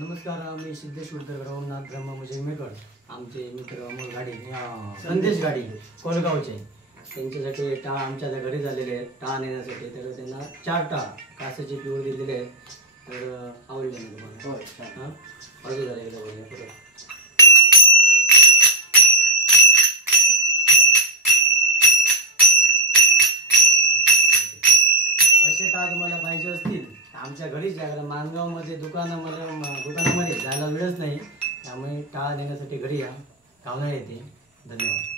नमस्कार, मी सिद्धेश उडकर रघुनाथ ब्रह्ममुजे मेकर. आमचे मित्र अमोल गाडी संदेश गाडी कोलगावचे, त्यांच्यासाठी टाळ आमच्या घरी झालेले आहेत. टाळ नेण्यासाठी तर त्यांना 4 टाळ कासाची पिवळ दिलेले आहेत. तर आवडले ना तुम्हाला? हो. हां, अजून झालं एकदा बघूया. असे टाळ तुम्हाला पाहिजे असतील आमच्या घरीच या. माणगावमध्ये दुकानामध्ये जायला वेळच नाही, त्यामुळे टाळ नेण्यासाठी घरी या. गावना येते. धन्यवाद.